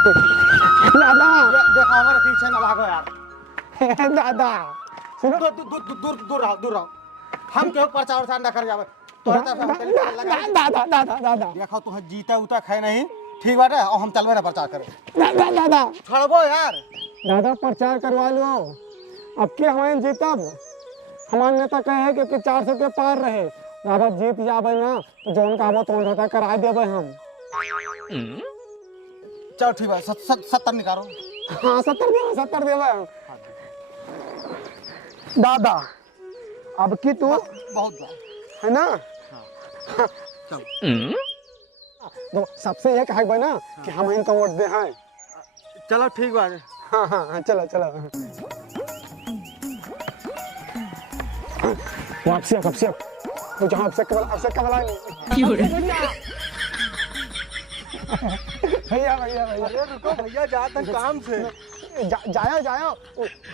दादा देखो हमारे पीछे ना भागो यार। दादा सुनो दूर दूर दूर दूर रहो, दूर रहो। हम क्यों प्रचार प्रसार न कर जावे। दादा दादा दादा देखो तू जीता उता खाए नहीं ठीक बात है, और हम चलवे ना प्रचार करे। दादा दादा छोड़बो यार। दादा प्रचार करवा लो। अब के हमारे जीतब हमारे नेता कहे है कि 400 के पार रहे। दादा जीत जावे ना तो जौन कहबो तो होता करा देवे हम। चलो ठीक है, 70 निकालो। हाँ 70 देवे दादा। अब की तू बहुत है ना। चलो तो सबसे ये कहे ना कि हम इनका वोट दे हैं। चलो ठीक बात है। हाँ हाँ हाँ चलो चलो वापसी अब से तो जहाँ अब से कबला भैया भैया भैया अरे रुको भैया, जा तक काम से जायो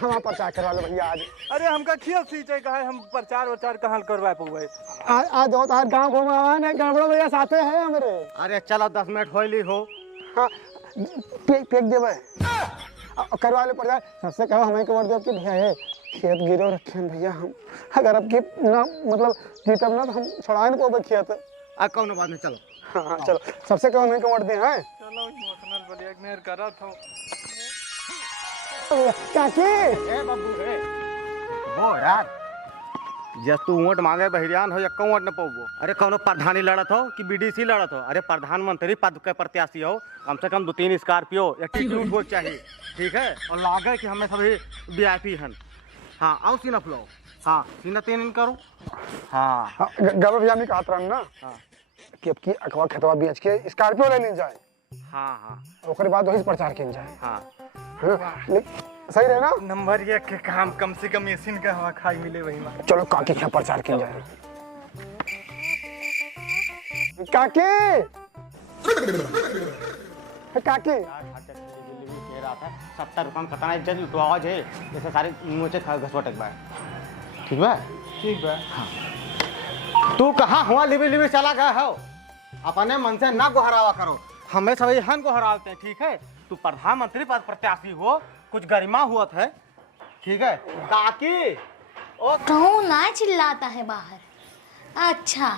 हम प्रचार करवा लो भैया आज। अरे हमका खियल सींचे का है, हम प्रचार वचार कहाँ करवा पाए। आज हो तार गांव घुमावा ने गड़बड़ भैया साथे है हमरे। अरे चलो 10 मिनट होली हो। हाँ फेंक देवे करवा लो प्रचार। सबसे कहो हमें वोट दे कि भैया है खेत गिरो रखे हैं भैया हम। अगर अब की ना मतलब जीतब ना तो हम छुड़ा नहीं पाओगे खेत। कौन बात नहीं, चलो। हाँ चलो सबसे कहो हमें वोट दे हैं। चलो इमोशनल ब्लैकमेल करा था काकी ए बाबू रे वो यार जब तू वोट मांगे बहिरियान हो या कौन वोट न पाओ। अरे कौनो प्रधानी लड़त हो कि बीडीसी लड़त हो। अरे प्रधानमंत्री पद के प्रत्याशी हो, कम से कम 2-3 स्कॉर्पियो या टी2 वोट चाहिए ठीक है। और लागे कि हमें सभी वीआईपी हैं। हाँ आओ सीना फुलाओ। हाँ सीना 3 करो। हाँ गबर भैया ने कहा था ना कि अब की अखवा खतवा बेच के स्कॉर्पियो ले ली जाए। हाँ हाँ और बाद वही प्रचार किया जाए। हाँ सही रहे ना। नंबर 1 के काम कम से कम एसिन का हवा खाई मिले वही में। चलो काकी क्या प्रचार किया जाए। काकी काकी 70 रुपये में खतना इज्जत लुटवाओ जे जैसे सारे मुझे घसवट एक बार ठीक बा। ठीक बा। हाँ तू कहाँ हुआ लिबी लिबी चला गया हो। अपने मन से ना गोहरावा करो, हमें सभी हन को हराते हैं ठीक है। तू प्रधानमंत्री पद प्रत्याशी हो, कुछ गरिमा हुआ है ठीक है। काकी ओ कहूँ ना चिल्लाता है बाहर। अच्छा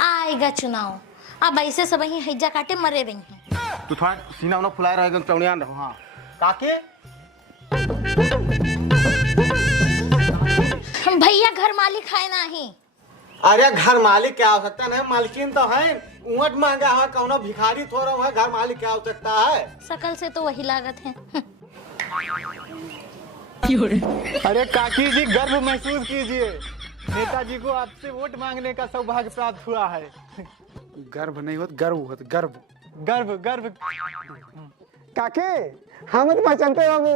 आएगा चुनाव, अब ऐसे सब ही हैजा काटे मरे रही हैं। तू थोड़ा सीना उना फुलाए रहेगा चौड़ियान रहो। हाँ काकी भैया घर मालिक है नहीं। अरे घर मालिक क्या आवश्यकता नहीं, मालकिन तो है। ऊँट मांगा है कौनो भिखारी थोड़ा है, घर मालिक क्या आवश्यकता है। शकल से तो वही लागत है। अरे काकी जी गर्व महसूस कीजिए, नेताजी को आपसे वोट मांगने का सौभाग्य प्राप्त हुआ है। गर्व नहीं होता गर्व होता गर्व गर्व गर्व। काकी हम तो पहचानते बाबू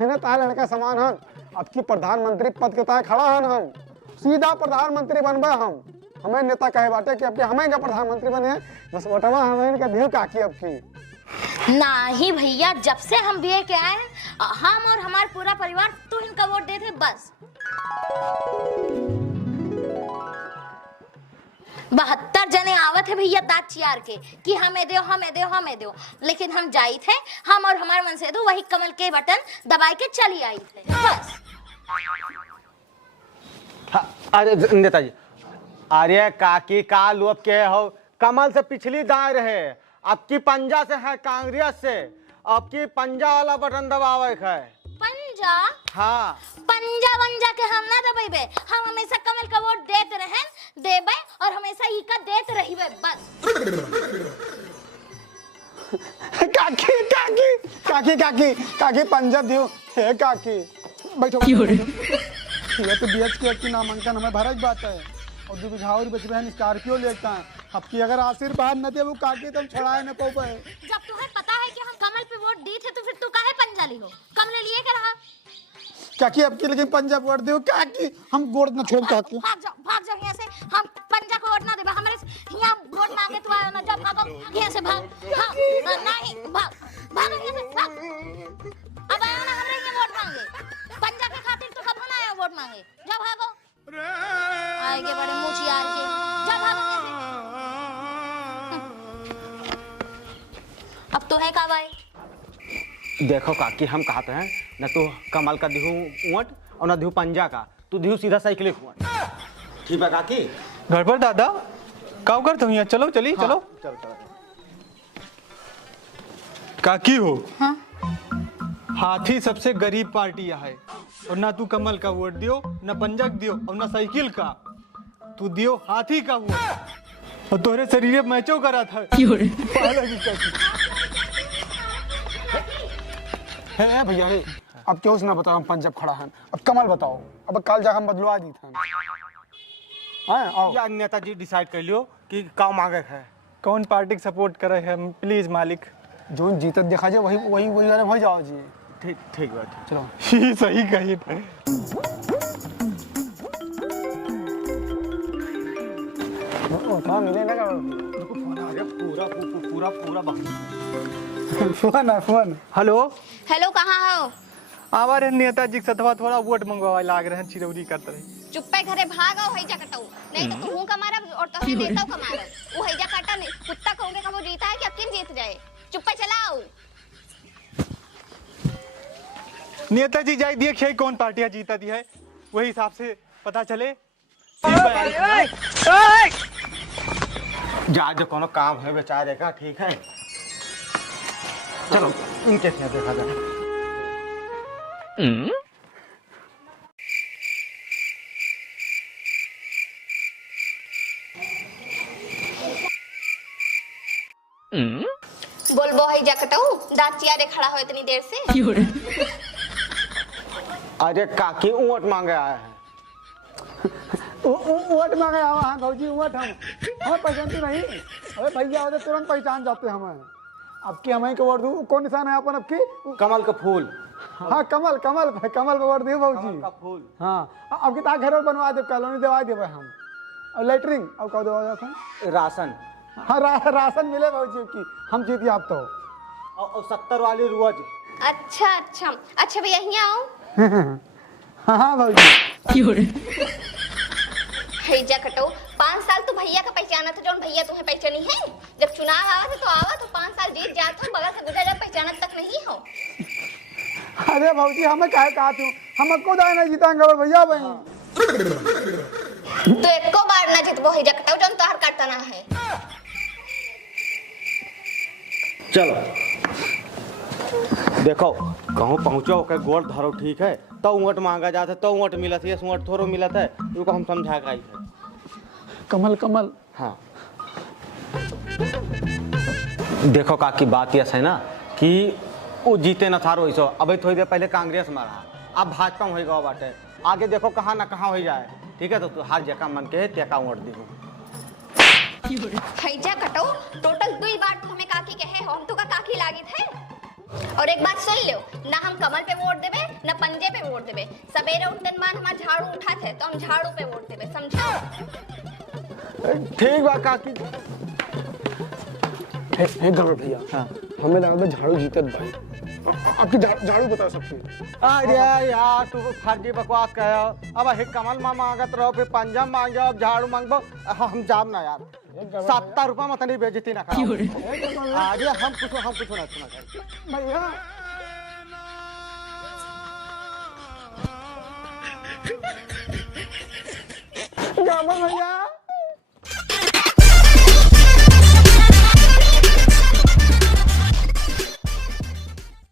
है ना तार लड़का समान हन। अब की प्रधानमंत्री पद के ताय खड़ा हन हम सीधा प्रधानमंत्री बनबे हम। हमें नेता कहे बाटे कि अब के हमें का प्रधानमंत्री बने बस वोटवा हमें का देव काकी अब की। नहीं भैया जब से हम बीए के आए हम और हमारा पूरा परिवार तो इनका वोट देते बस। 72 जने आवत है भैया दांत चियार के कि हमें दो हमें दो हमें दो, लेकिन हम जाई थे हम और हमारे मन से दो वही कमल के बटन दबाई के चली आई थे बस। हाँ, अरे नेताजी अरे काकी का लोग के हो, कमल से पिछली दाएं रहे, अब की पंजा से है कांग्रेस से, अब की पंजा वाला बटन दबावे है। पंजा हाँ पंजा वंजा के हम ना दबाइबे, हम हमेशा कमल का वोट देते रहे देबे और हमेशा ही का देते रहिबे बस। काकी काकी काकी काकी काकी पंजाब दियो हे काकी बैठो। ये तो बीएच के नामांकन हमें भरज बात है और 2 बीघा और बच बहन स्कॉर्पियो लेता है। अब की अगर आशीर्वाद न दे वो काकी तुम छड़ाए न पाओ। जब तुम्हें पता है कि हम कमल पे वोट दी थे तो फिर तू काहे पंजा ली हो, कमल लिए के रहा। काकी अब की लेकिन पंजाब वोट दियो काकी हम गोड़ न छोड़ काकी। भाग जाओ यहाँ से, हम पंजा को वोट ना देबे, हमरे यहाँ वोट मांगे तू आयो ना, जब भागो यहाँ से भाग। हाँ नहीं भाग भागो यहाँ से भाग। अब आयो ना हमरे यहाँ वोट मांगे, पंजा के खातिर तो कब ना आयो वोट मांगे, जा भागो। आएगे बड़े मुंह यार के, जा भागो यहाँ से। अब तो है का भाई देखो काकी हम कहते हैं न तो कमल का दिहू ऊँट और न दिहू पंजा का, तू दिहू सीधा साइकिल ऊँट। ठीक है काकी। गड़बड़ दादा काव करते हो यहाँ, चलो चली हाँ, चलो। चलो चलो। काकी हो हाँ हाथी सबसे गरीब पार्टी है, और ना तू कमल का वोट दियो, ना पंजक दियो और ना साइकिल का, तू दियो हाथी का वोट। और तोहरे शरीर में मैचो करा था। है भैया है, अब क्यों ना बताओ हम पंजाब खड़ा है, अब कमल बताओ, अब कल जाकर हम बदलवा दी था। हाँ आओ। या नेताजी डिसाइड कर लियो कि का मांगे है। कौन पार्टी के सपोर्ट करे है प्लीज मालिक। जो जीतत देखा जाए वही वही वही वाले हो जाओ जी। ठीक ठीक बात। चलो ही सही कही। थोड़ा मिले ना अरे पूरा पूरा पूरा फोन है फोन। हेलो हेलो कहाँ हो? आवा रहे नेताजी के सतवा थोड़ा वोट मंगवा लाग रहे हैं, चिरौरी करते रहे। चुप्पे घरे भागो हैजा कटाऊ, नहीं तो तू का मारब और तो नेताओं का मारब। वो हैजा काटा नहीं कुत्ता कहोगे का वो जीता है कि अकेले जीत जाए। चुप्पे चलाओ। नेताजी जाए दिए खे कौन पार्टियां जीता दी है, वही हिसाब से पता चले। जा जो कोनो काम है बेचारे का, ठीक है चलो इनके साथ देखा जाए। बोल बो हैजा कटाऊ, दांत चियारे खड़ा हो इतनी देर से। अरे काकी ऊँट मांगे आए हैं। वोट मांगे आवा हाँ भौजी वोट हमें पहचानती नहीं। अरे भैया होते तुरंत पहचान जाते हमें। अब की हमें के वोट दूँ, कौन निशान है अपन अब की? कमल का फूल। हाँ कमल कमल कमल पे वोट दियो कमल भौजी। का फूल। हाँ अब की ताक घर में बनवा दे, कॉलोनी दवा देवे हम। और लेटरिंग अब कब दवा जाता है? राशन हाँ राशन मिले भौजी की, हम जीती आप तो। और 70 वाली रुआज। अच्छा अच्छा अच्छा भैया यहाँ आओ। हाँ हाँ भौजी। हैजा कटाऊ 5 साल तो भैया का पहचाना था, जौन भैया तुम्हें पहचानी है। जब चुनाव आवा तो आवा तो 5 साल जीत जात हो, बगल से गुजर जब पहचाना तक नहीं हो। अरे भौजी हमें काहे कहती हूँ, हम को दाए नहीं जीताएंगे और भैया बहन। तो एको बार ना जितबो हैजा कटाऊ, जौन तोहर काटना है। चलो देखो कहूँ पहुँचो के गोड़ धरो, ठीक है तो ऊँट मांगा जाता तो ऊँट मिलत है, ऊँट थोड़ो मिलत है, उसको हम समझा के आई है। कमल कमल। हाँ देखो काकी बात यह है ना कि वो जीते न थारो ऐसो, अभी थोड़ी देर पहले कांग्रेस में रहा, अब भाजपा में हो गया बाटे, आगे देखो कहाँ ना कहाँ हो जाए, ठीक है तो तू हर जगह मन के तेका वोट दी। हैजा कटाऊ टोटल 2 बार तो हमें काकी कहे हो, हम तो का काकी लागित है। और एक बात सुन लो, ना हम कमल पे वोट देबे ना पंजे पे वोट देबे। सवेरे उठन मान हमार झाड़ू उठाते है तो हम झाड़ू पे वोट देबे, समझो? ठीक बा काकी। एक गड़बड़ भैया। हाँ हमें लगा झाड़ू जीतत भाई। आपकी झाड़ू बताओ सबकी। अरे यार तू फर्जी बकवास कहो, अब हे कमल माँ मांगत रहो, फिर पंजा मांगो, अब झाड़ू मांगबो, हम जाम ना यार। 70 रुपया मत नहीं बेजती ना करो। अरे हम कुछ ना सुना भैया भैया